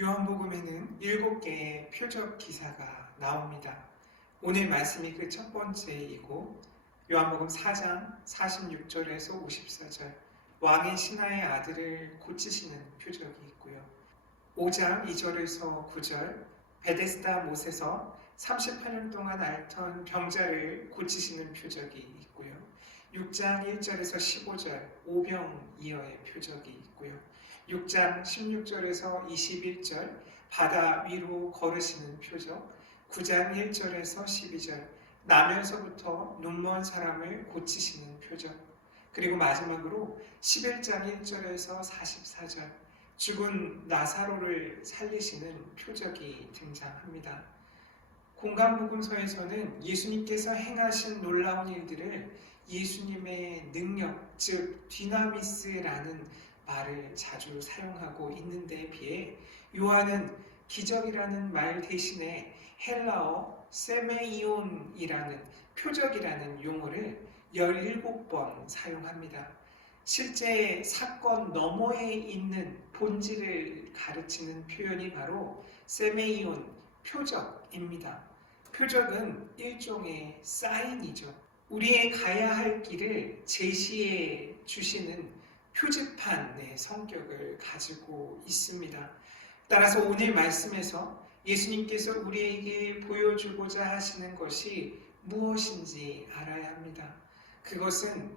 요한복음에는 7개의 표적 기사가 나옵니다. 오늘 말씀이 그 첫 번째이고 요한복음 4장 46절에서 54절 왕의 신하의 아들을 고치시는 표적이 있고요. 5장 2절에서 9절 베데스다 못에서 38년 동안 앓던 병자를 고치시는 표적이 있고요. 6장 1절에서 15절 오병이어의 표적이 있고요. 6장 16절에서 21절 바다 위로 걸으시는 표적, 9장 1절에서 12절 나면서부터 눈먼 사람을 고치시는 표적, 그리고 마지막으로 11장 1절에서 44절 죽은 나사로를 살리시는 표적이 등장합니다. 공간복음서에서는 예수님께서 행하신 놀라운 일들을 예수님의 능력, 즉 디나미스라는 말을 자주 사용하고 있는데 비해 요한은 기적이라는 말 대신에 헬라어 세메이온이라는 표적이라는 용어를 17번 사용합니다. 실제 사건 너머에 있는 본질을 가르치는 표현이 바로 세메이온, 표적입니다. 표적은 일종의 사인이죠. 우리의 가야 할 길을 제시해 주시는 표지판의 성격을 가지고 있습니다. 따라서 오늘 말씀에서 예수님께서 우리에게 보여주고자 하시는 것이 무엇인지 알아야 합니다. 그것은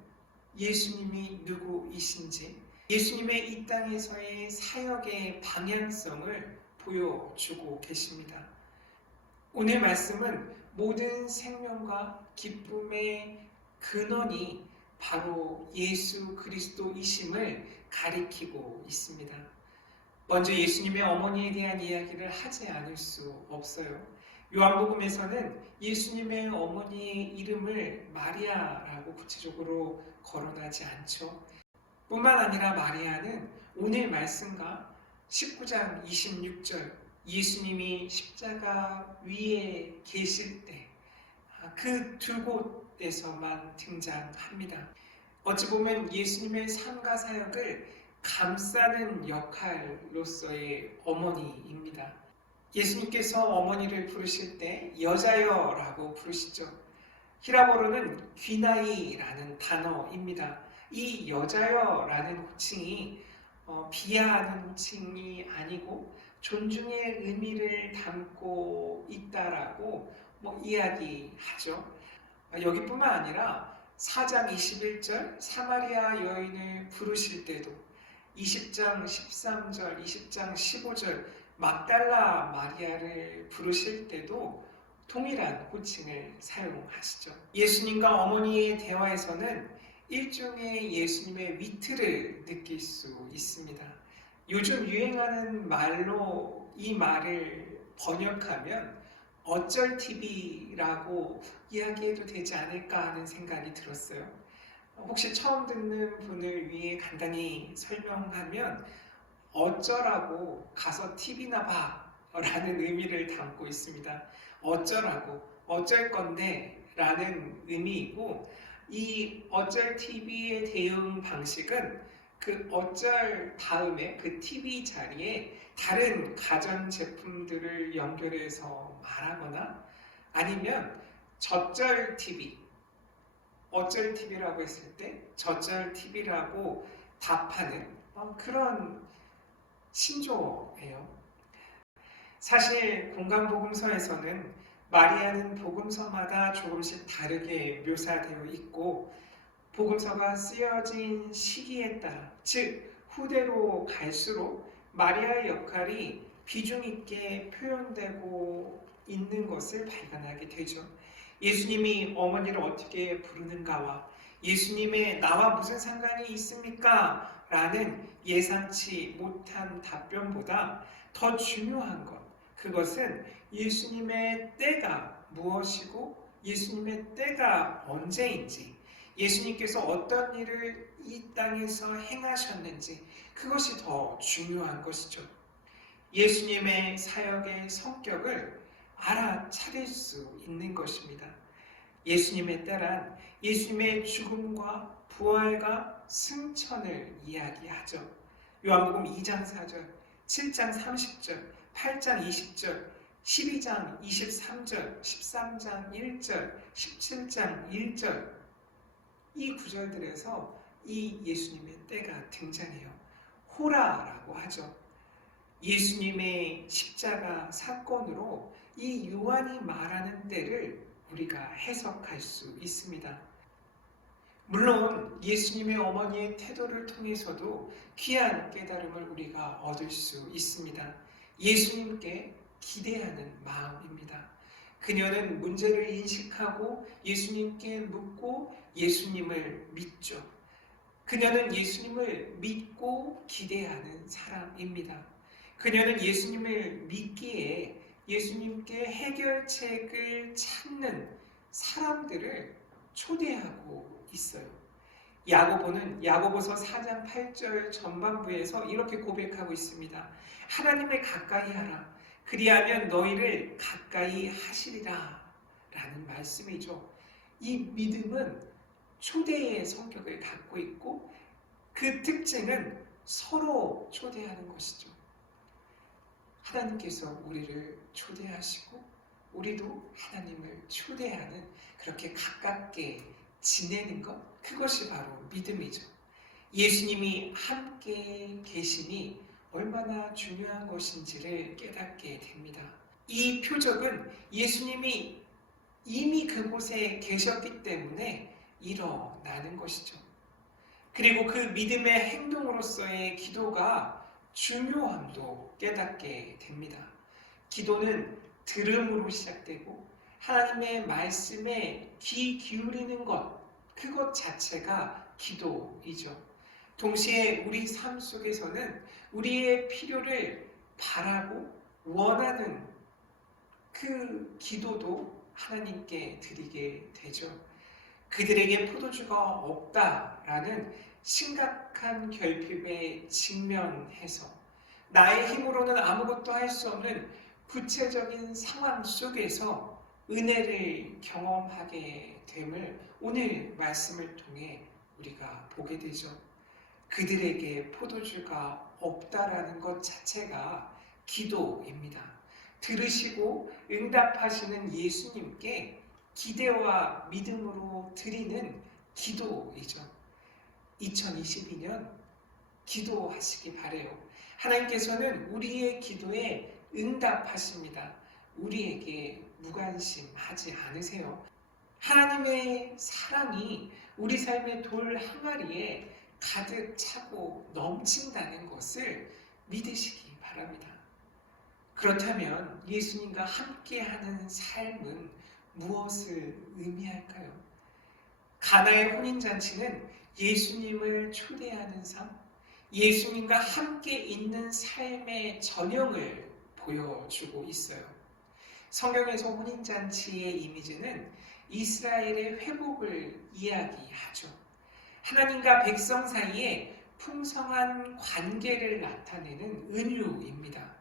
예수님이 누구이신지, 예수님의 이 땅에서의 사역의 방향성을 보여주고 계십니다. 오늘 말씀은 모든 생명과 기쁨의 근원이 바로 예수 그리스도이심을 가리키고 있습니다. 먼저 예수님의 어머니에 대한 이야기를 하지 않을 수 없어요. 요한복음에서는 예수님의 어머니의 이름을 마리아라고 구체적으로 거론하지 않죠. 뿐만 아니라 마리아는 오늘 말씀과 19장 26절 예수님이 십자가 위에 계실 때 그 두 곳에서만 등장합니다. 어찌 보면 예수님의 삶과 사역을 감싸는 역할로서의 어머니입니다. 예수님께서 어머니를 부르실 때 여자여라고 부르시죠. 히라보로는 귀나이라는 단어입니다. 이 여자여라는 호칭이 비하하는 호칭이 아니고 존중의 의미를 담고 있다라고 이야기하죠. 여기뿐만 아니라 4장 21절 사마리아 여인을 부르실 때도 20장 13절, 20장 15절 막달라 마리아를 부르실 때도 동일한 호칭을 사용하시죠. 예수님과 어머니의 대화에서는 일종의 예수님의 위트를 느낄 수 있습니다. 요즘 유행하는 말로 이 말을 번역하면 어쩔 TV라고 이야기해도 되지 않을까 하는 생각이 들었어요. 혹시 처음 듣는 분을 위해 간단히 설명하면 어쩌라고 가서 TV나 봐 라는 의미를 담고 있습니다. 어쩌라고, 어쩔 건데 라는 의미이고, 이 어쩔 TV의 대응 방식은 그 어쩔 다음에 그 TV 자리에 다른 가전제품들을 연결해서 말하거나 아니면 저쩔 TV, 어쩔 TV라고 했을 때 저쩔 TV라고 답하는 그런 신조어예요. 사실 공간복음서에서는 마리아는 복음서마다 조금씩 다르게 묘사되어 있고 복음서가 쓰여진 시기에 따라, 즉 후대로 갈수록 마리아의 역할이 비중 있게 표현되고 있는 것을 발견하게 되죠. 예수님이 어머니를 어떻게 부르는가와 예수님의 나와 무슨 상관이 있습니까? 라는 예상치 못한 답변보다 더 중요한 것, 그것은 예수님의 때가 무엇이고 예수님의 때가 언제인지, 예수님께서 어떤 일을 이 땅에서 행하셨는지, 그것이 더 중요한 것이죠. 예수님의 사역의 성격을 알아차릴 수 있는 것입니다. 예수님의 때란 예수님의 죽음과 부활과 승천을 이야기하죠. 요한복음 2장 4절 7장 30절, 8장 20절, 12장 23절, 13장 1절, 17장 1절, 이 구절들에서 이 예수님의 때가 등장해요. 호라라고 하죠. 예수님의 십자가 사건으로 이 요한이 말하는 때를 우리가 해석할 수 있습니다. 물론 예수님의 어머니의 태도를 통해서도 귀한 깨달음을 우리가 얻을 수 있습니다. 예수님께 기대하는 마음입니다. 그녀는 문제를 인식하고 예수님께 묻고 예수님을 믿죠. 그녀는 예수님을 믿고 기대하는 사람입니다. 그녀는 예수님을 믿기에 예수님께 해결책을 찾는 사람들을 초대하고 있어요. 야고보는 야고보서 4장 8절 전반부에서 이렇게 고백하고 있습니다. 하나님을 가까이 하라. 그리하면 너희를 가까이 하시리라 라는 말씀이죠. 이 믿음은 초대의 성격을 갖고 있고 그 특징은 서로 초대하는 것이죠. 하나님께서 우리를 초대하시고 우리도 하나님을 초대하는, 그렇게 가깝게 지내는 것, 그것이 바로 믿음이죠. 예수님이 함께 계심이 얼마나 중요한 것인지를 깨닫게 됩니다. 이 표적은 예수님이 이미 그곳에 계셨기 때문에 일어나는 것이죠. 그리고 그 믿음의 행동으로서의 기도가 중요함도 깨닫게 됩니다. 기도는 들음으로 시작되고 하나님의 말씀에 귀 기울이는 것, 그것 자체가 기도이죠. 동시에 우리 삶 속에서는 우리의 필요를 바라고 원하는 그 기도도 하나님께 드리게 되죠. 그들에게 포도주가 없다라는 심각한 결핍에 직면해서 나의 힘으로는 아무것도 할 수 없는 구체적인 상황 속에서 은혜를 경험하게 됨을 오늘 말씀을 통해 우리가 보게 되죠. 그들에게 포도주가 없다라는 것 자체가 기도입니다. 들으시고 응답하시는 예수님께 기대와 믿음으로 드리는 기도이죠. 2022년 기도하시기 바래요. 하나님께서는 우리의 기도에 응답하십니다. 우리에게 무관심하지 않으세요. 하나님의 사랑이 우리 삶의 돌 항아리에 가득 차고 넘친다는 것을 믿으시기 바랍니다. 그렇다면 예수님과 함께하는 삶은 무엇을 의미할까요? 가나의 혼인잔치는 예수님을 초대하는 삶, 예수님과 함께 있는 삶의 전형을 보여주고 있어요. 성경에서 혼인잔치의 이미지는 이스라엘의 회복을 이야기하죠. 하나님과 백성 사이에 풍성한 관계를 나타내는 은유입니다.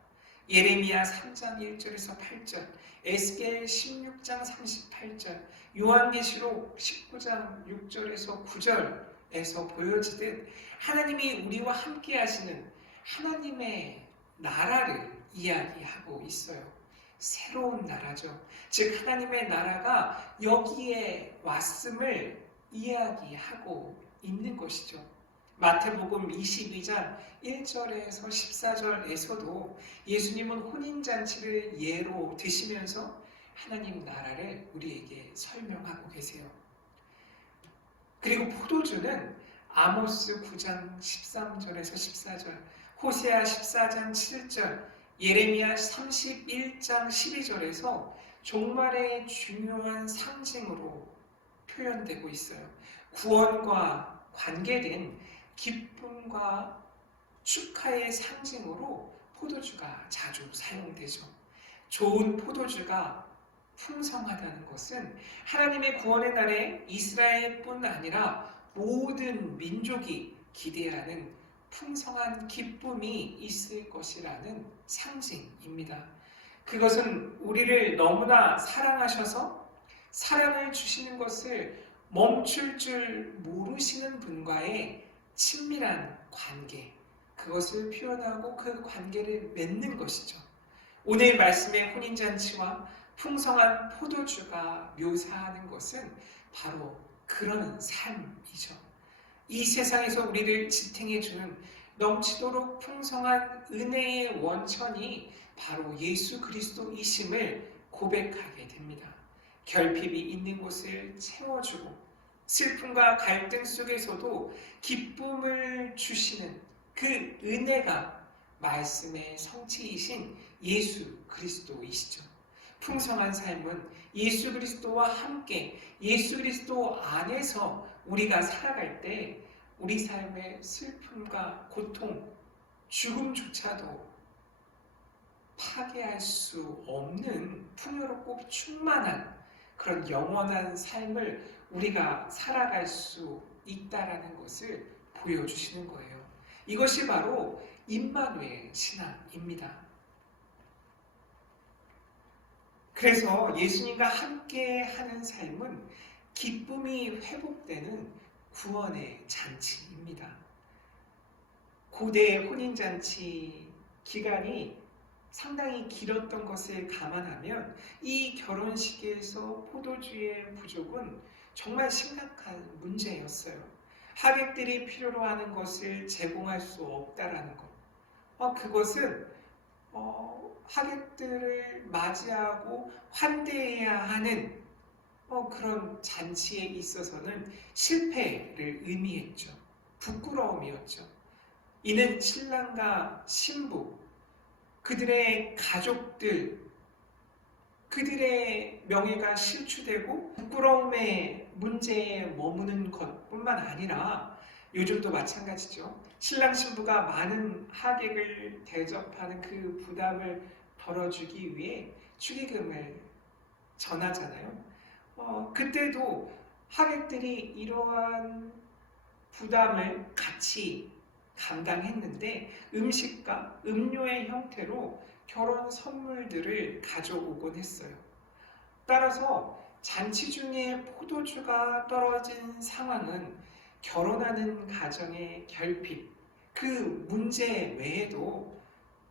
예레미야 3장 1절에서 8절, 에스겔 16장 38절, 요한계시록 19장 6절에서 9절에서 보여지듯 하나님이 우리와 함께 하시는 하나님의 나라를 이야기하고 있어요. 새로운 나라죠. 즉 하나님의 나라가 여기에 왔음을 이야기하고 있는 것이죠. 마태복음 22장 1절에서 14절에서도 예수님은 혼인잔치를 예로 드시면서 하나님 나라를 우리에게 설명하고 계세요. 그리고 포도주는 아모스 9장 13절에서 14절, 호세아 14장 7절, 예레미야 31장 12절에서 종말의 중요한 상징으로 표현되고 있어요. 구원과 관계된 기쁨과 축하의 상징으로 포도주가 자주 사용되죠. 좋은 포도주가 풍성하다는 것은 하나님의 구원의 날에 이스라엘뿐 아니라 모든 민족이 기대하는 풍성한 기쁨이 있을 것이라는 상징입니다. 그것은 우리를 너무나 사랑하셔서 사랑을 주시는 것을 멈출 줄 모르시는 분과의 친밀한 관계, 그것을 표현하고 그 관계를 맺는 것이죠. 오늘 말씀의 혼인잔치와 풍성한 포도주가 묘사하는 것은 바로 그런 삶이죠. 이 세상에서 우리를 지탱해주는 넘치도록 풍성한 은혜의 원천이 바로 예수 그리스도이심을 고백하게 됩니다. 결핍이 있는 곳을 채워주고 슬픔과 갈등 속에서도 기쁨을 주시는 그 은혜가 말씀의 성취이신 예수 그리스도이시죠. 풍성한 삶은 예수 그리스도와 함께 예수 그리스도 안에서 우리가 살아갈 때 우리 삶의 슬픔과 고통, 죽음조차도 파괴할 수 없는 풍요롭고 충만한 그런 영원한 삶을 우리가 살아갈 수 있다라는 것을 보여주시는 거예요. 이것이 바로 임마누엘 신앙입니다. 그래서 예수님과 함께 하는 삶은 기쁨이 회복되는 구원의 잔치입니다. 고대 혼인잔치 기간이 상당히 길었던 것을 감안하면 이 결혼식에서 포도주의 부족은 정말 심각한 문제였어요. 하객들이 필요로 하는 것을 제공할 수 없다라는 것. 그것은 하객들을 맞이하고 환대해야 하는 그런 잔치에 있어서는 실패를 의미했죠. 부끄러움이었죠. 이는 신랑과 신부, 그들의 가족들, 그들의 명예가 실추되고 부끄러움의 문제에 머무는 것뿐만 아니라 요즘도 마찬가지죠. 신랑 신부가 많은 하객을 대접하는 그 부담을 덜어주기 위해 축의금을 전하잖아요. 그때도 하객들이 이러한 부담을 같이 감당했는데 음식과 음료의 형태로 결혼 선물들을 가져오곤 했어요. 따라서 잔치 중에 포도주가 떨어진 상황은 결혼하는 가정의 결핍, 그 문제 외에도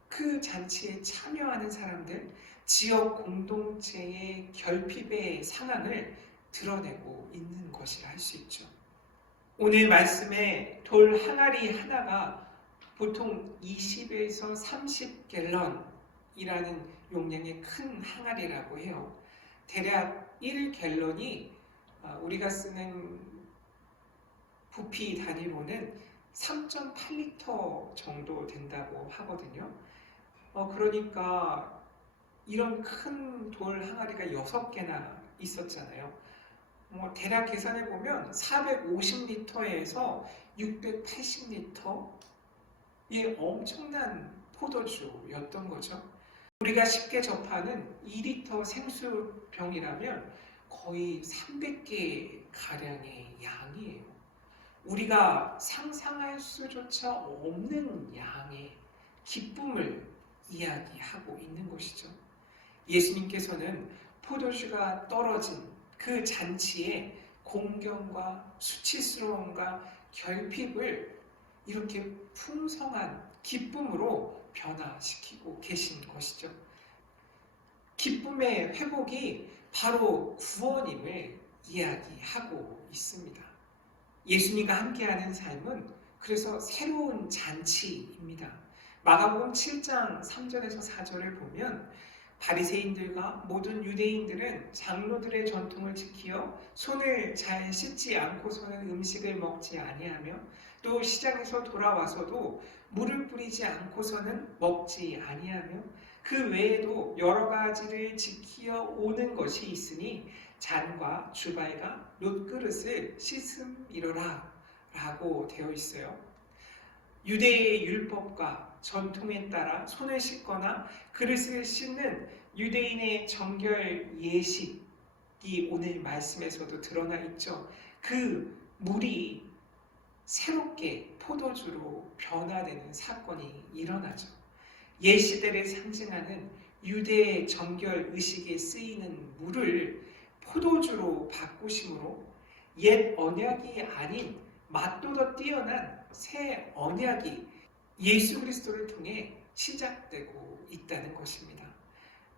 그 잔치에 참여하는 사람들, 지역 공동체의 결핍의 상황을 드러내고 있는 것이라 할 수 있죠. 오늘 말씀에 돌 항아리 하나가 보통 20에서 30갤런이라는 용량의 큰 항아리라고 해요. 대략 1갤런이 우리가 쓰는 부피 단위로는 3.8리터 정도 된다고 하거든요. 그러니까 이런 큰 돌 항아리가 6개나 있었잖아요. 대략 계산해 보면 450리터에서 680리터의 엄청난 포도주였던 거죠. 우리가 쉽게 접하는 2리터 생수병이라면 거의 300개 가량의 양이에요. 우리가 상상할 수조차 없는 양의 기쁨을 이야기하고 있는 것이죠. 예수님께서는 포도주가 떨어진 그 잔치에 공경과 수치스러움과 결핍을 이렇게 풍성한 기쁨으로 변화시키고 계신 것이죠. 기쁨의 회복이 바로 구원임을 이야기하고 있습니다. 예수님과 함께하는 삶은 그래서 새로운 잔치입니다. 마가복음 7장 3절에서 4절을 보면 바리새인들과 모든 유대인들은 장로들의 전통을 지키어 손을 잘 씻지 않고서는 음식을 먹지 아니하며 또 시장에서 돌아와서도 물을 뿌리지 않고서는 먹지 아니하며 그 외에도 여러 가지를 지키어 오는 것이 있으니 잔과 주발과 놋그릇을 씻음이로라 라고 되어 있어요. 유대의 율법과 전통에 따라 손을 씻거나 그릇을 씻는 유대인의 정결 예식이 오늘 말씀에서도 드러나 있죠. 그 물이 새롭게 포도주로 변화되는 사건이 일어나죠. 옛 시대를 상징하는 유대의 정결 의식에 쓰이는 물을 포도주로 바꾸심으로 옛 언약이 아닌 맛도 더 뛰어난 새 언약이 예수 그리스도를 통해 시작되고 있다는 것입니다.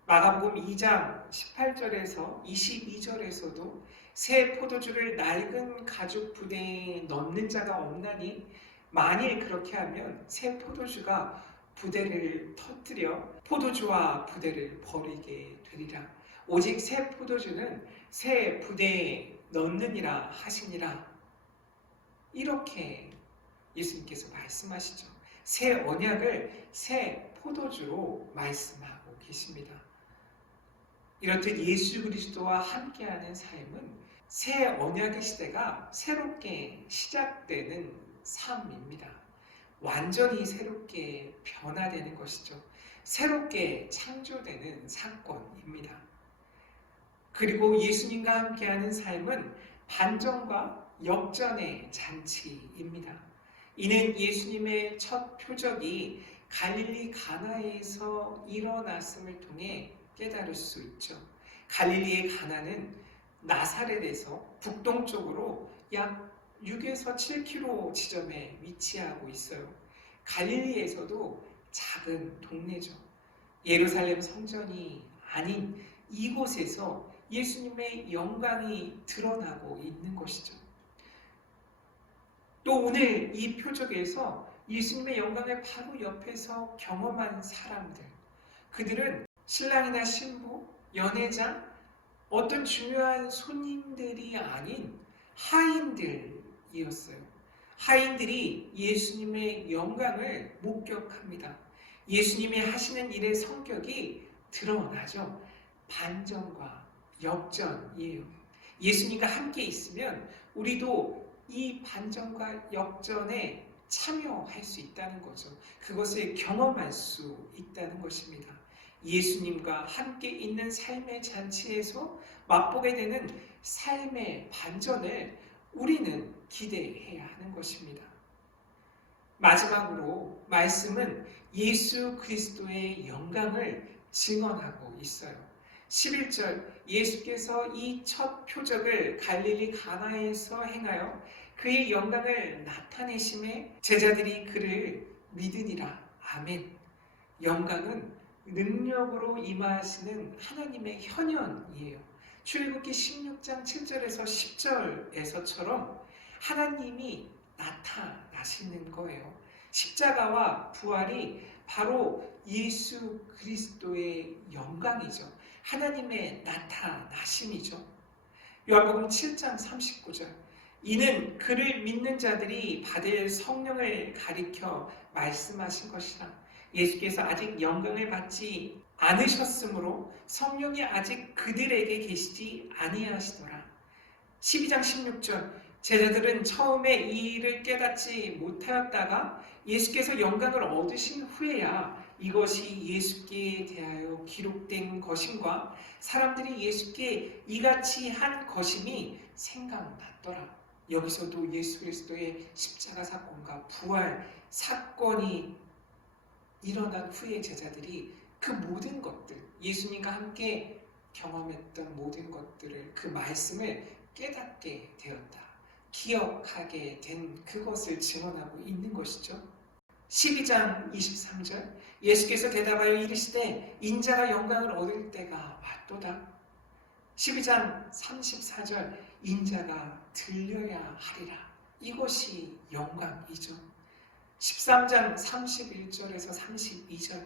마가복음 2장 18절에서 22절에서도 새 포도주를 낡은 가죽 부대에 넣는 자가 없나니 만일 그렇게 하면 새 포도주가 부대를 터뜨려 포도주와 부대를 버리게 되리라. 오직 새 포도주는 새 부대에 넣느니라 하시니라. 이렇게 예수님께서 말씀하시죠. 새 언약을 새 포도주로 말씀하고 계십니다. 이렇듯 예수 그리스도와 함께하는 삶은 새 언약의 시대가 새롭게 시작되는 삶입니다. 완전히 새롭게 변화되는 것이죠. 새롭게 창조되는 사건입니다. 그리고 예수님과 함께하는 삶은 반전과 역전의 잔치입니다. 이는 예수님의 첫 표적이 갈릴리 가나에서 일어났음을 통해 깨달을 수 있죠. 갈릴리의 가나는 나사렛에서 북동쪽으로 약 6에서 7km 지점에 위치하고 있어요. 갈릴리에서도 작은 동네죠. 예루살렘 성전이 아닌 이곳에서 예수님의 영광이 드러나고 있는 것이죠. 또 오늘 이 표적에서 예수님의 영광을 바로 옆에서 경험한 사람들, 그들은 신랑이나 신부, 연회장, 어떤 중요한 손님들이 아닌 하인들이었어요. 하인들이 예수님의 영광을 목격합니다. 예수님이 하시는 일의 성격이 드러나죠. 반전과 역전이에요. 예수님과 함께 있으면 우리도 이 반전과 역전에 참여할 수 있다는 거죠. 그것을 경험할 수 있다는 것입니다. 예수님과 함께 있는 삶의 잔치에서 맛보게 되는 삶의 반전을 우리는 기대해야 하는 것입니다. 마지막으로 말씀은 예수 그리스도의 영광을 증언하고 있어요. 11절 예수께서 이 첫 표적을 갈릴리 가나에서 행하여 그의 영광을 나타내심에 제자들이 그를 믿으니라. 아멘. 영광은 능력으로 임하시는 하나님의 현현이에요. 출애굽기 16장 7절에서 10절에서처럼 하나님이 나타나시는 거예요. 십자가와 부활이 바로 예수 그리스도의 영광이죠. 하나님의 나타나심이죠. 요한복음 7장 39절 이는 그를 믿는 자들이 받을 성령을 가리켜 말씀하신 것이라. 예수께서 아직 영광을 받지 않으셨으므로 성령이 아직 그들에게 계시지 아니하시더라. 12장 16절 제자들은 처음에 이 일을 깨닫지 못하였다가 예수께서 영광을 얻으신 후에야 이것이 예수께 대하여 기록된 것임과 사람들이 예수께 이같이 한 것임이 생각났더라. 여기서도 예수 그리스도의 십자가 사건과 부활 사건이 일어난 후에 제자들이 그 모든 것들, 예수님과 함께 경험했던 모든 것들을, 그 말씀을 깨닫게 되었다. 기억하게 된 그것을 증언하고 있는 것이죠. 12장 23절 예수께서 대답하여 이르시되 인자가 영광을 얻을 때가 왔도다. 12장 34절 인자가 들려야 하리라. 이것이 영광이죠. 13장 31절에서 32절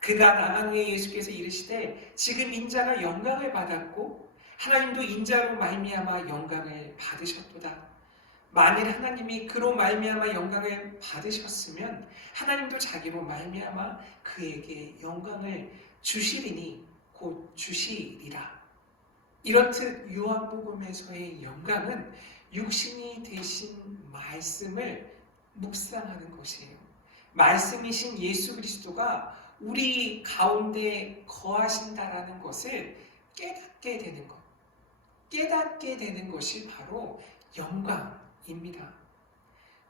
그가 나간 후에 예수께서 이르시되 지금 인자가 영광을 받았고 하나님도 인자로 말미암아 영광을 받으셨도다. 만일 하나님이 그로 말미암아 영광을 받으셨으면 하나님도 자기로 말미암아 그에게 영광을 주시리니 곧 주시리라. 이렇듯 요한복음에서의 영광은 육신이 되신 말씀을 묵상하는 것이에요. 말씀이신 예수 그리스도가 우리 가운데 거하신다라는 것을 깨닫게 되는 것. 깨닫게 되는 것이 바로 영광입니다.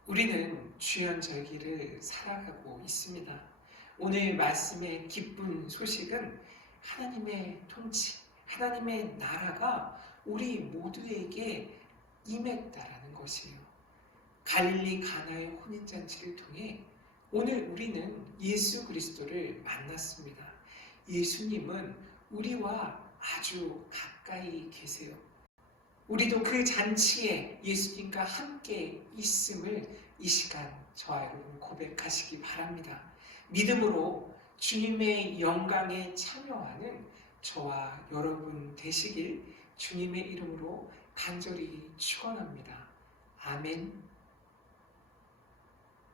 우리는 주연절기를 살아가고 있습니다. 오늘 말씀의 기쁜 소식은 하나님의 통치, 하나님의 나라가 우리 모두에게 임했다라는 것이에요. 갈릴리 가나의 혼인잔치를 통해 오늘 우리는 예수 그리스도를 만났습니다. 예수님은 우리와 아주 가까이 계세요. 우리도 그 잔치에 예수님과 함께 있음을 이 시간 저와 여러분 고백하시기 바랍니다. 믿음으로 주님의 영광에 참여하는 저와 여러분 되시길 주님의 이름으로 간절히 축원합니다. 아멘.